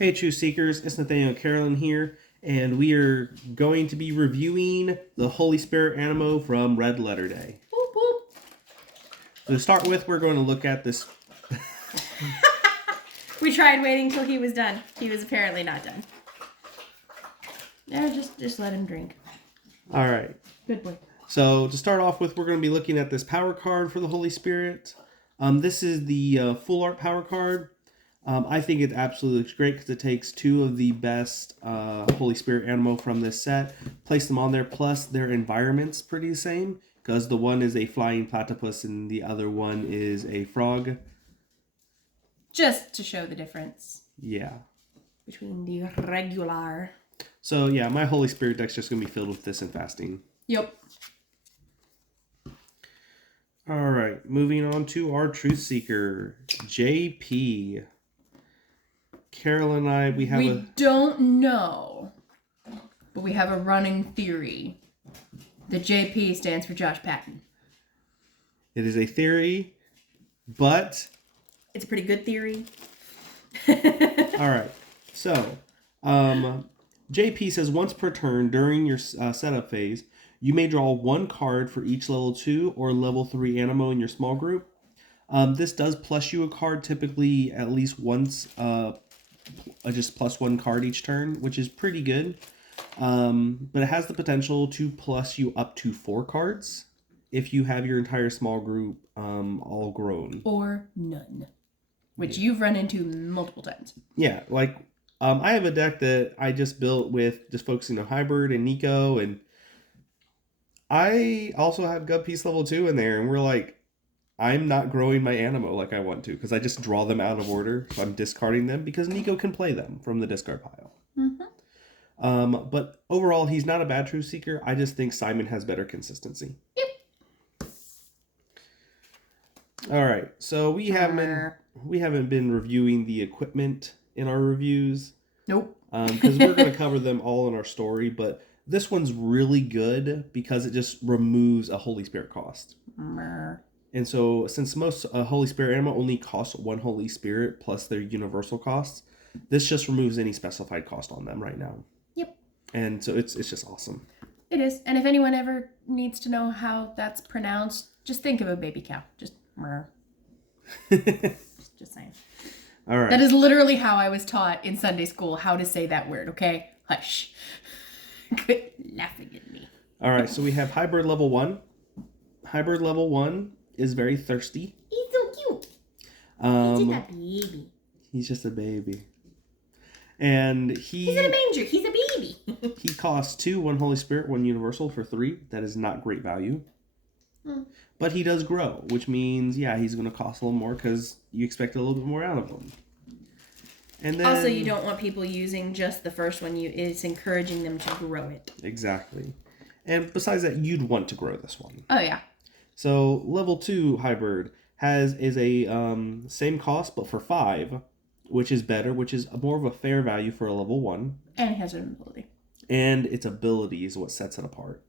Hey True Seekers, it's Nathanael and Carolyn here, and we are going to be reviewing the Holy Spirit Animo from Red Letter Day. Boop, boop. So to start with, we're going to look at this. We tried waiting till he was done. He was apparently not done. Yeah, just let him drink. Alright. Good boy. So to start off with, we're going to be looking at this power card for the Holy Spirit. This is the full art power card. I think it absolutely looks great because it takes two of the best Holy Spirit Animo from this set, place them on there, plus their environment's pretty the same, because the one is a flying platypus and the other one is a frog. Just to show the difference. Yeah. Between the regular. So yeah, my Holy Spirit deck's just going to be filled with this and fasting. Yep. Alright, moving on to our Truth Seeker, JP. Carolyn and I, we don't know, but we have a running theory. The JP stands for Josh Patton. It is a theory, but... It's a pretty good theory. Alright, so, JP says once per turn during your setup phase, you may draw one card for each level 2 or level 3 Animo in your small group. This does plus you a card, typically at least once, just plus one card each turn, which is pretty good. But it has the potential to plus you up to 4 cards if you have your entire small group all grown. Or none. Which you've run into multiple times. Yeah, like I have a deck that I just built with just focusing on Hybrid and Nico, and I also have Gut Piece level 2 in there, and we're like, I'm not growing my Animo like I want to, because I just draw them out of order, so I'm discarding them, because Nico can play them from the discard pile. Mm-hmm. But overall, he's not a bad Truth Seeker. I just think Simon has better consistency. Yep. Alright, so we haven't been reviewing the equipment in our reviews. Nope. Because we're going to cover them all in our story, but this one's really good because it just removes a Holy Spirit cost. And so, since most Holy Spirit Animo only costs 1 Holy Spirit plus their universal costs, this just removes any specified cost on them right now. Yep. And so it's just awesome. It is. And if anyone ever needs to know how that's pronounced, just think of a baby cow. Just just saying. All right. That is literally how I was taught in Sunday school how to say that word, okay? Hush. Quit laughing at me. All right, so we have Hybrid level 1. Hybrid level 1 is very thirsty. He's so cute. He's just a baby. He's just a baby. And he's in a manger. He's a baby. He costs 2, 1 Holy Spirit, 1 Universal for 3. That is not great value. But he does grow, which means, yeah, he's going to cost a little more because you expect a little bit more out of him. And then, also, you don't want people using just the first one. It's encouraging them to grow it. Exactly. And besides that, you'd want to grow this one. Oh, yeah. So, level 2 Hybrid is a same cost, but for 5, which is better, which is more of a fair value for a level 1. And it has an ability. And its ability is what sets it apart.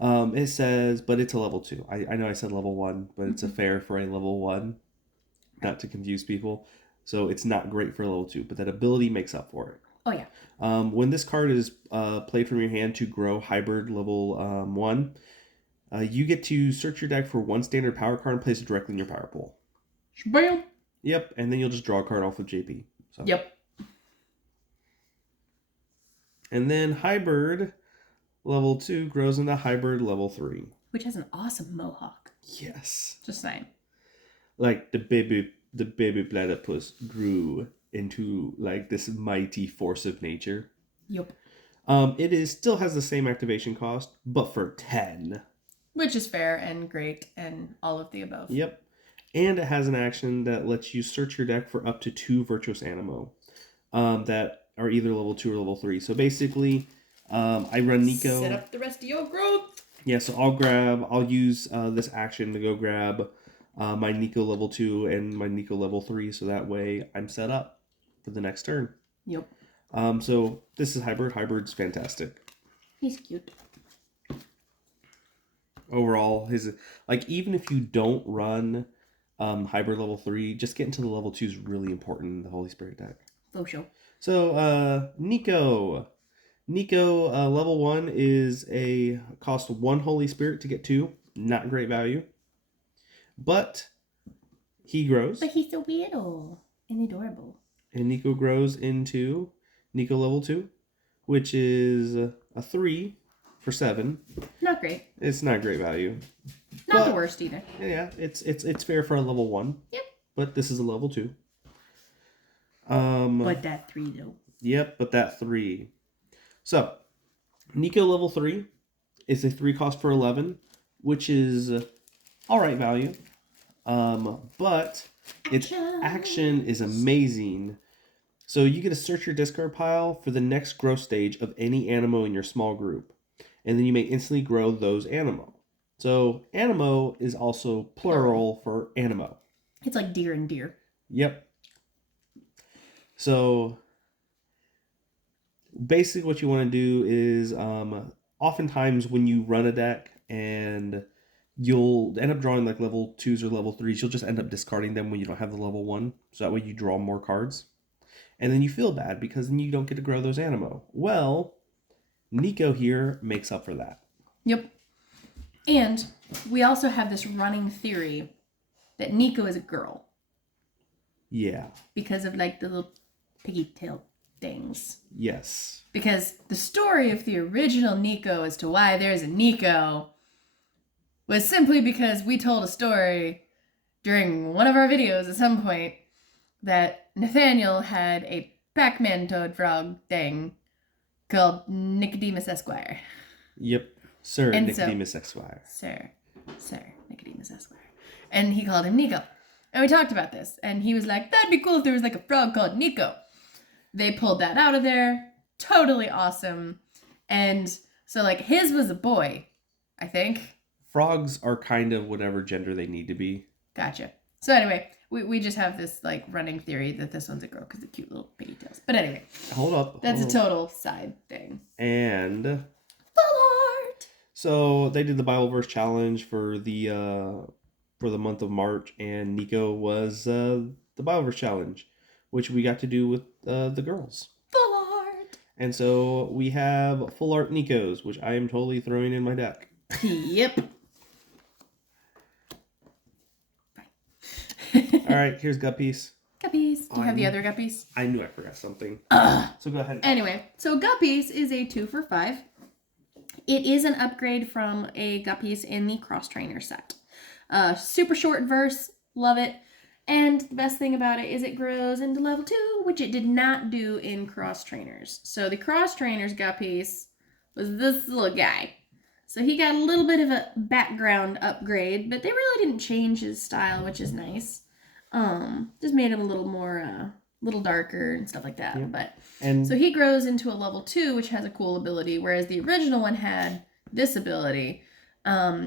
It says, but it's a level 2. I know I said level 1, but it's a fair for a level 1, not to confuse people. So it's not great for a level 2, but that ability makes up for it. Oh, yeah. When this card is played from your hand to grow Hybrid level 1, you get to search your deck for 1 standard power card and place it directly in your power pool. Bam! Yep, and then you'll just draw a card off of JP. So. Yep. And then Hybrid level 2 grows into Hybrid level 3. Which has an awesome mohawk. Yes. Just saying. Like the baby platypus grew into like this mighty force of nature. Yep. It still has the same activation cost, but for 10. Which is fair and great and all of the above. Yep. And it has an action that lets you search your deck for up to 2 Virtuous Animo that are either level 2 or level 3. So basically, I run Nico. Set up the rest of your growth. Yeah, so I'll use this action to go grab my Nico level 2 and my Nico level 3, so that way I'm set up for the next turn. Yep. So this is Hybrid. Hybrid's fantastic. He's cute. Overall, even if you don't run Hybrid level 3, just getting to the level 2 is really important in the Holy Spirit deck. For sure. So, Nico. Nico, level 1 is a cost 1 Holy Spirit to get 2. Not great value. But he grows. But he's so weirdo and adorable. And Nico grows into Nico level 2, which is a 3 for 7. Not great. It's not great value. Not the worst either. Yeah, it's fair for a level 1. Yep. But this is a level 2. But that 3 though. Yep, but that 3. So, Nico level 3 is a 3 cost for 11, which is alright value. But its action is amazing. So you get to search your discard pile for the next growth stage of any Animo in your small group. And then you may instantly grow those Animo. So Animo is also plural for Animo. It's like deer and deer. Yep. So basically what you want to do is oftentimes when you run a deck and you'll end up drawing like level 2s or level 3s, you'll just end up discarding them when you don't have the level 1. So that way you draw more cards. And then you feel bad because then you don't get to grow those Animo. Well, Nico here makes up for that. Yep. And we also have this running theory that Nico is a girl. Yeah. Because of like the little piggy tail things. Yes. Because the story of the original Nico as to why there's a Nico was simply because we told a story during one of our videos at some point that Nathanael had a Pac-Man toad frog thing called Nicodemus Esquire. Yep. Sir And Nicodemus Esquire. Sir Nicodemus Esquire. And he called him Nico. And we talked about this. And he was like, that'd be cool if there was like a frog called Nico. They pulled that out of there. Totally awesome. And so like his was a boy, I think. Frogs are kind of whatever gender they need to be. Gotcha. So anyway, we just have this like running theory that this one's a girl because of the cute little piggy tails. But anyway. Hold up. That's a total side thing. And Full art! so they did the Bible verse challenge for the month of March, and Nico was the Bible verse challenge, which we got to do with the girls. Full art! And so we have full art Nikos, which I am totally throwing in my deck. Yep. All right, here's Guppies. Guppies. Do you have the other Guppies? I knew I forgot something. So go ahead. Anyway, so Guppies is a 2 for 5. It is an upgrade from a Guppies in the Cross Trainer set. Super short verse. Love it. And the best thing about it is it grows into level 2, which it did not do in Cross Trainers. So the Cross Trainers Guppies was this little guy. So he got a little bit of a background upgrade, but they really didn't change his style, which is nice. Just made him a little more, little darker and stuff like that. Yeah. So he grows into a level 2, which has a cool ability, whereas the original one had this ability.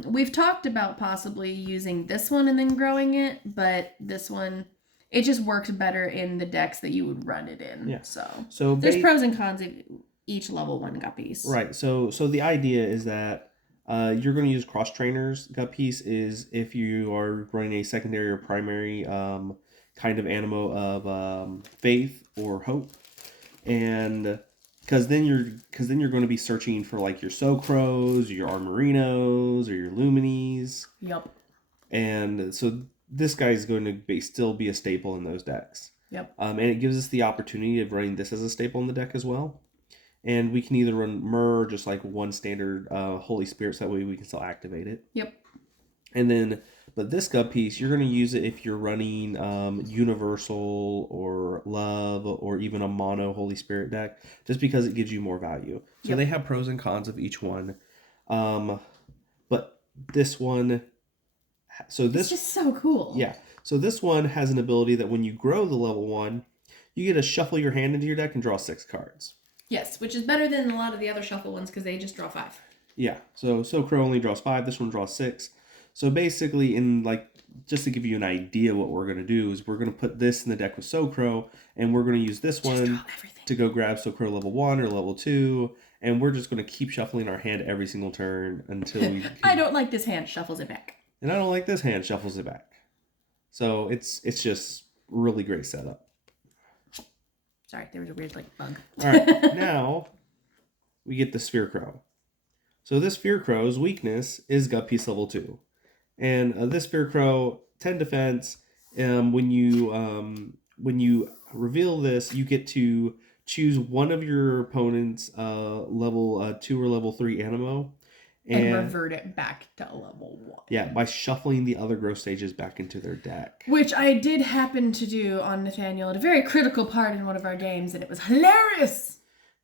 We've talked about possibly using this one and then growing it, but this one, it just works better in the decks that you would run it in. Yeah. So there's pros and cons of each level 1 Guppies. Right. So the idea is that you're going to use cross trainers. Guppies is if you are running a secondary or primary kind of Animo of faith or hope, and because then you're going to be searching for like your Socros, your Armorinos, or your Luminis. Yep. And so this guy's going to still be a staple in those decks. Yep. And it gives us the opportunity of running this as a staple in the deck as well. And we can either run Myrrh, just like one standard Holy Spirit, so that way we can still activate it. Yep. And then, but this Guppies, you're going to use it if you're running Universal or Love or even a mono Holy Spirit deck, just because it gives you more value. So they have pros and cons of each one. But this one, It's just so cool. Yeah. So this one has an ability that when you grow the level 1, you get to shuffle your hand into your deck and draw 6 cards. Yes, which is better than a lot of the other shuffle ones because they just draw 5. Yeah, so Crow only draws 5. This one draws 6. So basically, just to give you an idea, what we're going to do is we're going to put this in the deck with Crow, and we're going to use this one to go grab Crow level 1 or level 2, and we're just going to keep shuffling our hand every single turn until we. I don't like this hand. Shuffles it back. And I don't like this hand. Shuffles it back. So it's just really great setup. Sorry, there was a weird bug. All right, now we get the Sphere Crow. So this Sphere Crow's weakness is Gut Piece level 2. And this Sphere Crow, 10 defense. When you reveal this, you get to choose one of your opponent's level 2 or level 3 Animo. And revert it back to level 1. Yeah, by shuffling the other growth stages back into their deck. Which I did happen to do on Nathanael at a very critical part in one of our games, and it was hilarious!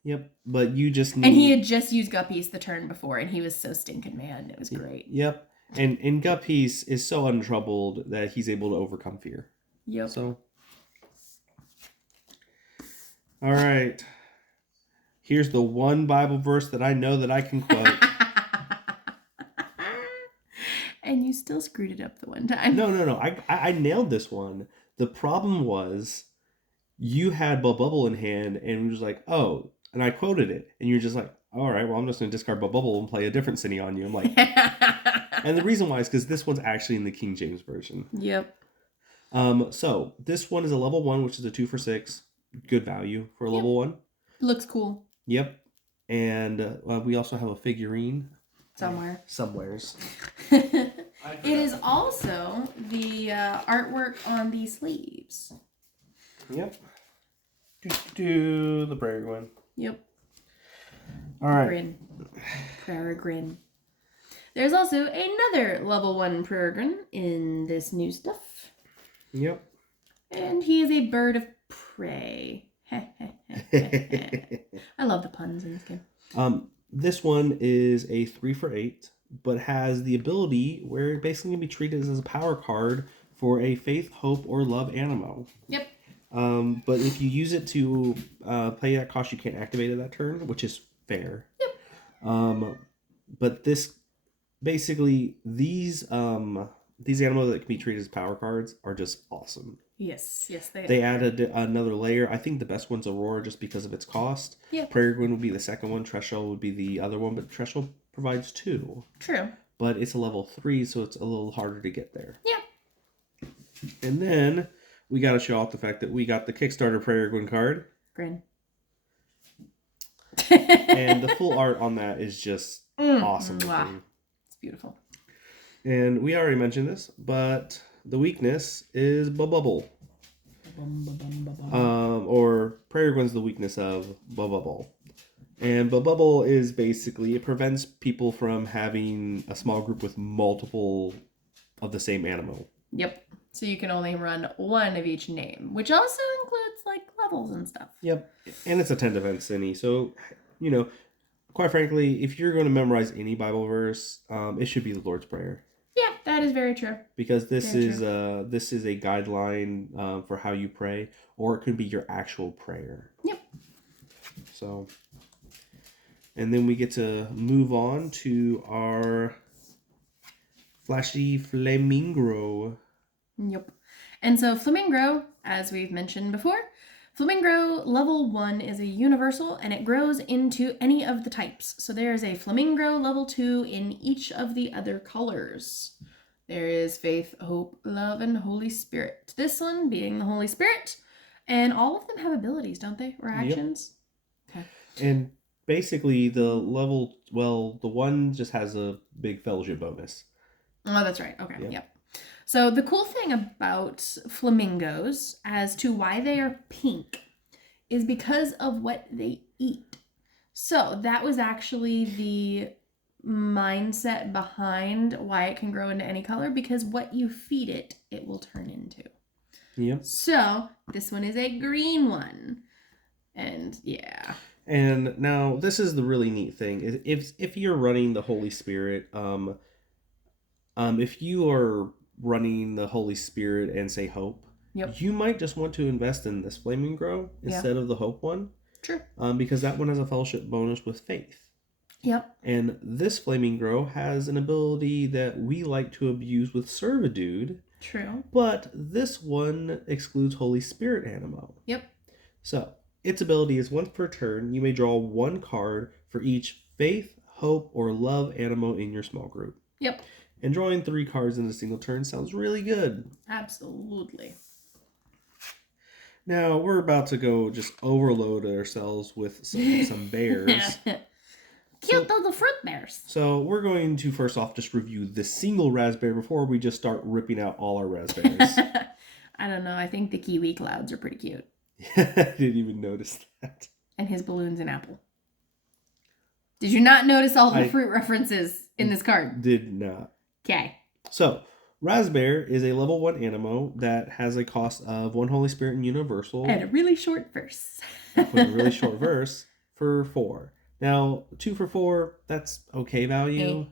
Yep, but you just need... And he had just used Guppies the turn before, and he was so stinking mad. It was great. Yep, and Gut Piece is so untroubled that he's able to overcome fear. Yep. So, all right. Here's the one Bible verse that I know that I can quote. And you still screwed it up the one time. No. I nailed this one. The problem was you had Bubble in hand, and you was like, oh... And I quoted it, and you're just like, all right, well, I'm just going to discard Bubble and play a different Cine on you. I'm like, and the reason why is because this one's actually in the King James Version. Yep. So this one is a level 1, which is a 2 for 6. Good value for a level 1. Looks cool. Yep. And we also have a figurine. Somewheres. It is also the artwork on the sleeves. Yep. The Peregrine. Yep. All right. Grin. Peregrine. There's also another level 1 Peregrine in this new stuff. Yep. And he is a bird of prey. I love the puns in this game. This one is a 3 for 8, but has the ability where it basically can be treated as a power card for a faith, hope, or love Animo. Yep. But if you use it to play that cost, you can't activate it that turn, which is fair. Yep. But this, basically, these Animo that can be treated as power cards are just awesome. Yes, they added another layer. I think the best one's Aurora just because of its cost. Yep. Peregrine would be the second one. Treshel would be the other one, but Treshel provides 2. True. But it's a level 3, so it's a little harder to get there. Yeah. And then we got to show off the fact that we got the Kickstarter Peregrine card. Grin. And the full art on that is just awesome. Wow. It's beautiful. And we already mentioned this, but the weakness is Bubble. Or Peregrine's the weakness of Bubble. And Bubble is basically, it prevents people from having a small group with multiple of the same Animo. Yep. So you can only run one of each name, which also includes levels and stuff. Yep. And it's a 10 defense Cine. So, quite frankly, if you're going to memorize any Bible verse, it should be the Lord's Prayer. Yeah, that is very true. Because this is a guideline for how you pray, or it could be your actual prayer. Yep. So, and then we get to move on to our flashy Flamingo. Yep. And so Flamingo, as we've mentioned before, Flamingo level 1 is a universal, and it grows into any of the types. So there is a Flamingo level 2 in each of the other colors. There is Faith, Hope, Love, and Holy Spirit. This one being the Holy Spirit. And all of them have abilities, don't they? Or actions? Yep. Okay. And basically the one just has a big fellowship bonus. Oh, that's right. Okay. Yep. So the cool thing about flamingos as to why they are pink is because of what they eat. So that was actually the mindset behind why it can grow into any color, because what you feed it, it will turn into. Yep. So this one is a green one. And yeah. And now this is the really neat thing. If you're running the Holy Spirit, if you are running the Holy Spirit and say Hope, you might just want to invest in this Flaming Grow instead of the Hope one. True. Because that one has a fellowship bonus with Faith. Yep. And this Flaming Grow has an ability that we like to abuse with Servitude. True. But this one excludes Holy Spirit Animo. Yep. So its ability is once per turn, you may draw one card for each Faith, Hope, or Love Animo in your small group. Yep. And drawing 3 cards in a single turn sounds really good. Absolutely. Now we're about to go just overload ourselves with some bears. Cute little fruit bears. So we're going to first off just review the single raspberry before we just start ripping out all our raspberries. I don't know. I think the kiwi clouds are pretty cute. I didn't even notice that. And his balloon's an apple. Did you not notice all the fruit references in this card? Did not. Okay. So, Raspberry is a level 1 Animo that has a cost of 1 Holy Spirit and Universal. And a really short verse. With a really short verse for 4. Now, 2 for 4, that's okay value. Hey.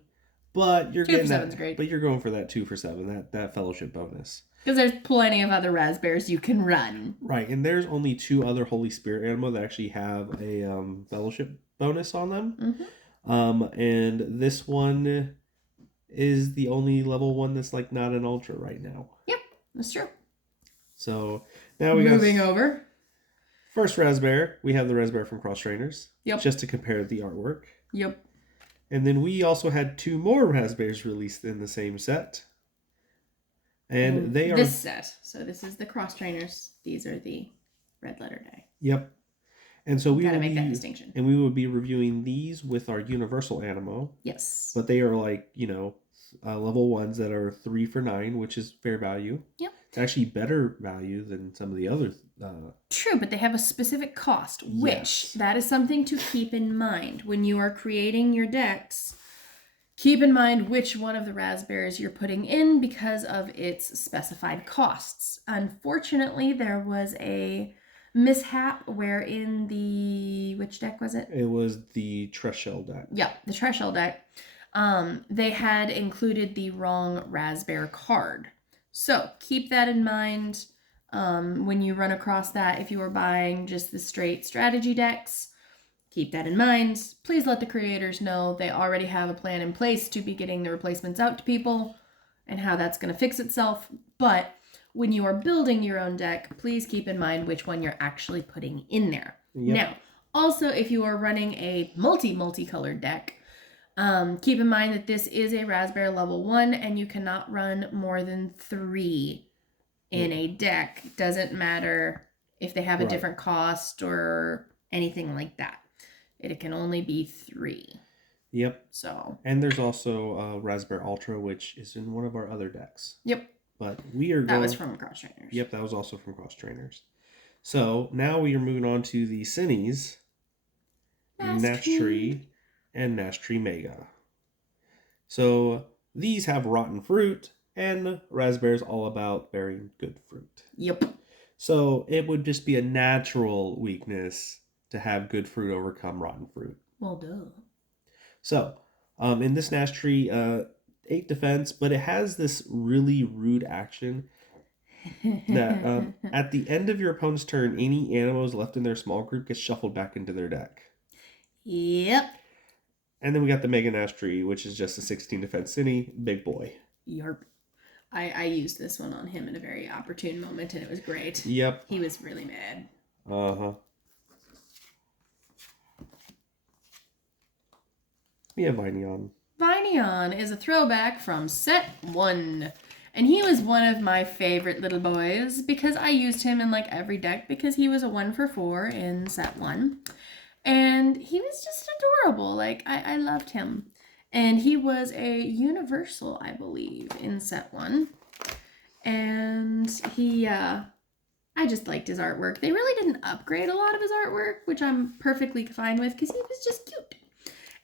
But you're 2 for getting 7's that, great. But you're going for that 2 for 7, that fellowship bonus. Because there's plenty of other raspberries you can run. Right, and there's only 2 other Holy Spirit Animo that actually have a fellowship bonus on them. Mm-hmm. And this one is the only level 1 that's like not an ultra right now. Yep, that's true. So now we moving over. First raspberry, we have the raspberry from Cross Trainers. Yep. Just to compare the artwork. Yep. And then we also had 2 more raspberries released in the same set. And they are this set. So this is the Cross Trainers. These are the Red Letter Day. Yep. And so we gotta will make be, that distinction. And we will be reviewing these with our Universal Animo. Yes. But they are like, level 1s that are 3 for 9, which is fair value. Yep. It's actually better value than some of the other. True, but they have a specific cost, which that is something to keep in mind when you are creating your decks. Keep in mind which one of the raspberries you're putting in because of its specified costs. Unfortunately, there was a mishap where in the... Which deck was it? It was the Treshell deck. Yeah, the Treshell deck. They had included the wrong raspberry card. So keep that in mind when you run across that. If you are buying just the straight strategy decks, keep that in mind. Please let the creators know they already have a plan in place to be getting the replacements out to people and how that's going to fix itself. But when you are building your own deck, please keep in mind which one you're actually putting in there. Yep. Now, also, if you are running a multicolored deck, keep in mind that this is a raspberry level 1 and you cannot run more than 3 in a deck. Doesn't matter if they have a different cost or anything like that. It can only be 3. Yep. So. And there's also Raspberry Ultra, which is in one of our other decks. Yep. But we are going... That was from Cross Trainers. Yep, that was also from Cross Trainers. So now we are moving on to the Cinnies, Nash Tree, and Nash Tree Mega. So these have rotten fruit, and raspberries all about bearing good fruit. Yep. So it would just be a natural weakness to have good fruit overcome rotten fruit. Well, duh. So, in this Nash Tree, 8 defense, but it has this really rude action that at the end of your opponent's turn, any animals left in their small group gets shuffled back into their deck. Yep. And then we got the Mega Nash Tree, which is just a 16 defense Cinny, big boy. Yarp. I used this one on him in a very opportune moment, and it was great. Yep. He was really mad. Uh-huh. We have Vineon. Vineon is a throwback from set 1. And he was one of my favorite little boys because I used him in like every deck because he was a 1 for 4 in set 1. And he was just adorable. Like, I loved him. And he was a universal, I believe, in set 1. And he, I just liked his artwork. They really didn't upgrade a lot of his artwork, which I'm perfectly fine with because he was just cute.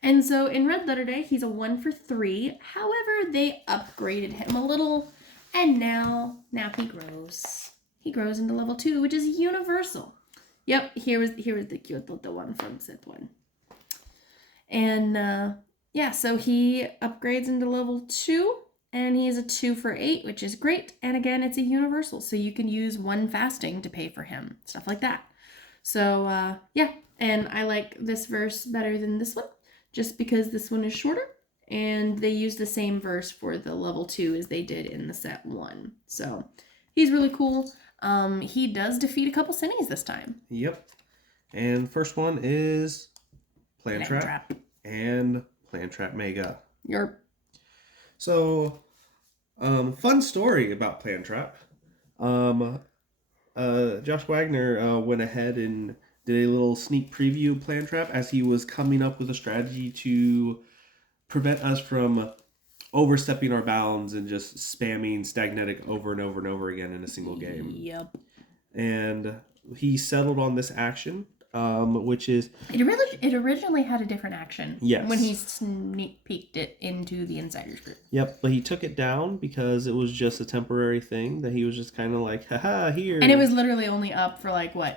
And so in Red Letter Day, he's a 1 for 3. However, they upgraded him a little. And now he grows. He grows into level 2, which is universal. Yep, here was the cute little one from set 1. And yeah, so he upgrades into level 2, and he is a 2 for 8, which is great. And again, it's a universal, so you can use 1 fasting to pay for him, stuff like that. So yeah, and I like this verse better than this one, just because this one is shorter, and they use the same verse for the level 2 as they did in the set 1. So he's really cool. He does defeat a couple Cinnies this time. Yep. And first one is Plan Trap and Plan Trap Mega. Yep. So, fun story about Plan Trap. Josh Wagner went ahead and did a little sneak preview plan trap as he was coming up with a strategy to prevent us from overstepping our bounds and just spamming Stagnetic over and over and over again in a single game. Yep. And he settled on this action, which is... It originally had a different action. Yes. When he sneak peeked it into the Insiders group. Yep, but he took it down because it was just a temporary thing that he was just kind of like, haha, here. And it was literally only up for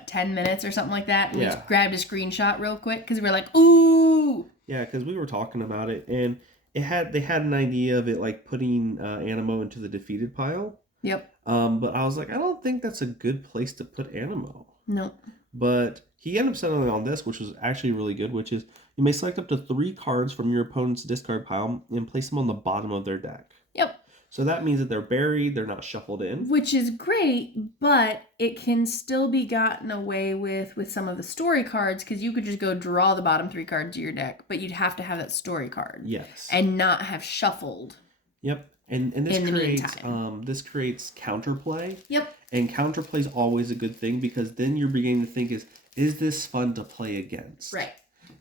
10 minutes or something like that. And we just grabbed a screenshot real quick because we were like, ooh! Yeah, because we were talking about it, and they had an idea of it putting Animo into the defeated pile. Yep. But I was like, I don't think that's a good place to put Animo. No. But he ended up settling on this, which was actually really good, which is you may select up to 3 cards from your opponent's discard pile and place them on the bottom of their deck. Yep. So that means that they're buried, they're not shuffled in. Which is great, but it can still be gotten away with some of the story cards, because you could just go draw the bottom 3 cards of your deck, but you'd have to have that story card. Yes. And not have shuffled. Yep. And this creates counterplay. Yep. And counterplay is always a good thing, because then you're beginning to think is this fun to play against? Right.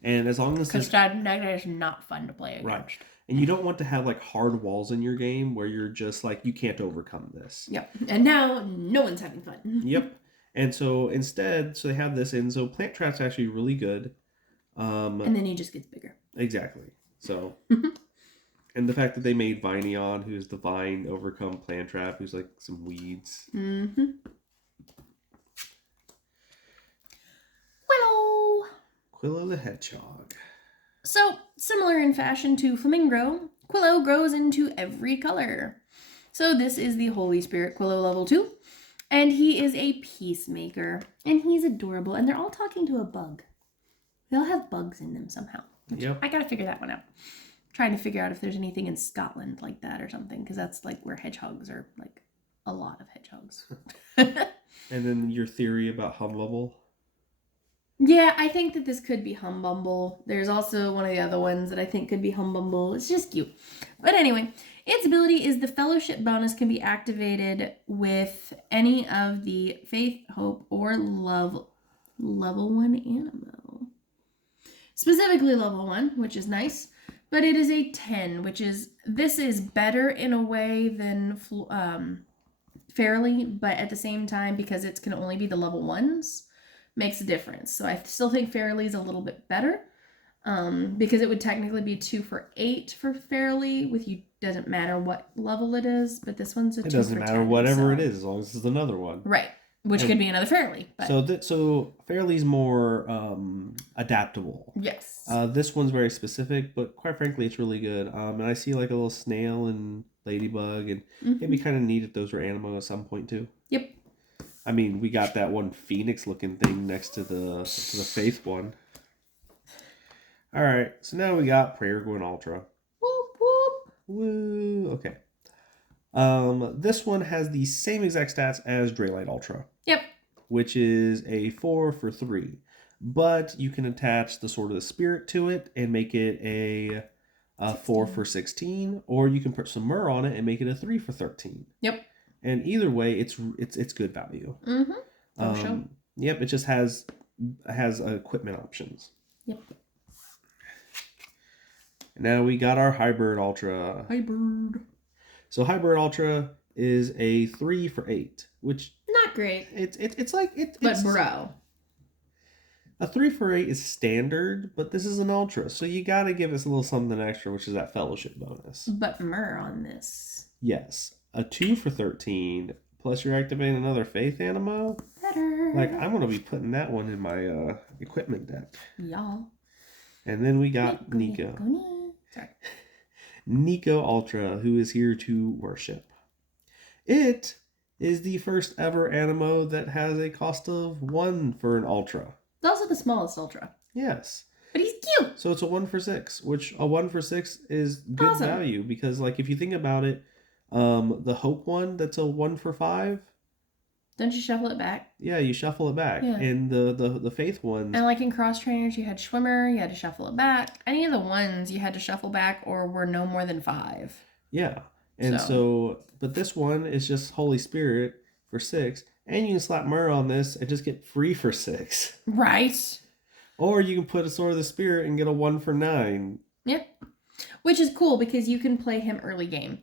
And as long as because Stagnatic is not fun to play against. Right. And you don't want to have hard walls in your game where you're just you can't overcome this. Yep. And now no one's having fun. Yep. And so instead, they have this, and so Plant Trap's actually really good. And then he just gets bigger. Exactly. So, and the fact that they made Vineon, who's the Vine overcome Plant Trap, who's some weeds. Mm-hmm. Quillo the Hedgehog. So, similar in fashion to Flamingo, Quillo grows into every color. So this is the Holy Spirit Quillo level 2. And he is a peacemaker. And he's adorable. And they're all talking to a bug. They all have bugs in them somehow. Yep. I gotta figure that one out. Trying to figure out if there's anything in Scotland like that or something. Because that's where hedgehogs are, a lot of hedgehogs. And then your theory about Humbubble? Yeah, I think that this could be Humbumble. There's also one of the other ones that I think could be Humbumble. It's just cute. But anyway, its ability is the Fellowship bonus can be activated with any of the Faith, Hope, or Love level 1 Animo. Specifically level 1, which is nice. But it is a 10, this is better in a way than Fairly, but at the same time, because it can only be the level 1s, makes a difference. So I still think Fairly is a little bit better, because it would technically be 2 for 8 for Fairly. With you, doesn't matter what level it is, but this one's a 2 for 10. It doesn't matter whatever it is, as long as it's another one. Right, which could be another Fairly. But... So Fairly's more adaptable. Yes. This one's very specific, but quite frankly, it's really good. And I see a little snail and ladybug, and it'd be kind of neat if those were Animo at some point too. Yep. I mean, we got that one phoenix-looking thing next to the Faith one. All right, so now we got Prayer Going Ultra. Whoop whoop. Woo. Okay. This one has the same exact stats as Draylight Ultra. Yep. Which is a 4 for 3, but you can attach the Sword of the Spirit to it and make it a 4 for 16, or you can put some Myrrh on it and make it a 3 for 13. Yep. And either way, it's good value. Mm-hmm. Sure. Yep, it just has equipment options. Yep. And now we got our Hybrid Ultra. Hybrid. So Hybrid Ultra is a 3 for 8, which not great. But bro. A 3 for 8 is standard, but this is an Ultra, so you gotta give us a little something extra, which is that Fellowship bonus. But Myrrh on this. Yes. A 2 for 13, plus you're activating another Faith Animo. Better. I'm going to be putting that one in my equipment deck. Y'all. And then we got Nico. Sorry. Nico Ultra, who is here to worship. It is the first ever Animo that has a cost of 1 for an Ultra. It's also the smallest Ultra. Yes. But he's cute. So it's a 1 for 6, which a 1 for 6 is good value, because if you think about it, the Hope one, that's a 1 for 5. Don't you shuffle it back? Yeah, you shuffle it back. Yeah. And the Faith ones. And in Cross Trainers, you had Schwimmer, you had to shuffle it back. Any of the ones you had to shuffle back or were no more than 5. Yeah. And but this one is just Holy Spirit for 6, And you can slap Myrrh on this and just get free for 6. Right. Or you can put a Sword of the Spirit and get a 1 for 9. Yep. Which is cool because you can play him early game.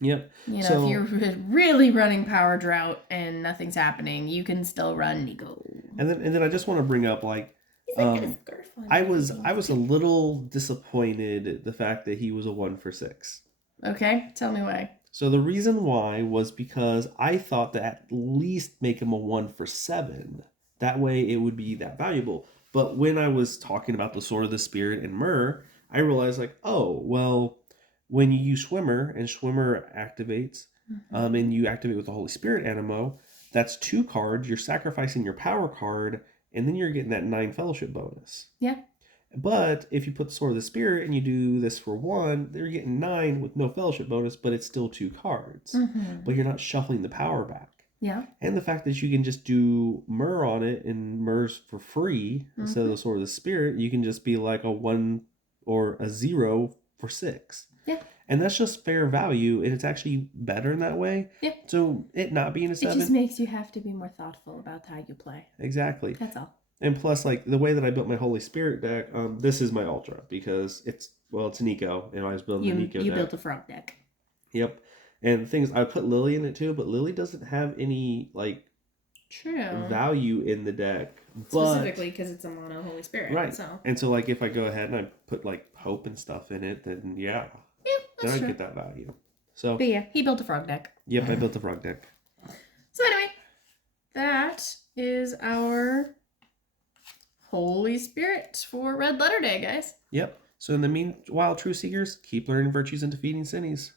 Yep. You know, if you're really running Power Drought and nothing's happening, you can still run Nico. And then I just want to bring up, like, I was a little disappointed at the fact that he was a 1 for 6. Okay, tell me why. So the reason why was because I thought that at least make him a 1 for 7. That way it would be that valuable. But when I was talking about the Sword of the Spirit and Myrrh, I realized, like, oh, well, when you use Swimmer and Swimmer activates, and you activate with the Holy Spirit Animo, that's 2 cards. You're sacrificing your power card, and then you're getting that 9 fellowship bonus. Yeah. But if you put the Sword of the Spirit and you do this for 1, they're getting 9 with no fellowship bonus, but it's still 2 cards. But you're not shuffling the power back. Yeah. And the fact that you can just do Myrrh on it and Myrrh's for free instead of the Sword of the Spirit, you can just be like a 1 or a 0 for 6. Yeah. And that's just fair value, and it's actually better in that way. Yeah. So it not being a 7. It just makes you have to be more thoughtful about how you play. Exactly. That's all. And plus, like, the way that I built my Holy Spirit deck, this is my Ultra, because it's Nico, and I was building the Nico deck. You built a frog deck. Yep. And the thing is, I put Lily in it too, but Lily doesn't have any, like, value in the deck. Specifically because it's a mono Holy Spirit. Right. So. And so, like, if I go ahead and I put, like, Hope and stuff in it, then Yeah, then that's I true. get that value. So. But yeah, he built a frog deck. Yep, I built a frog deck. So anyway, that is our Holy Spirit for Red Letter Day, guys. Yep. So in the meanwhile, True Seekers, keep learning virtues and defeating sinnies.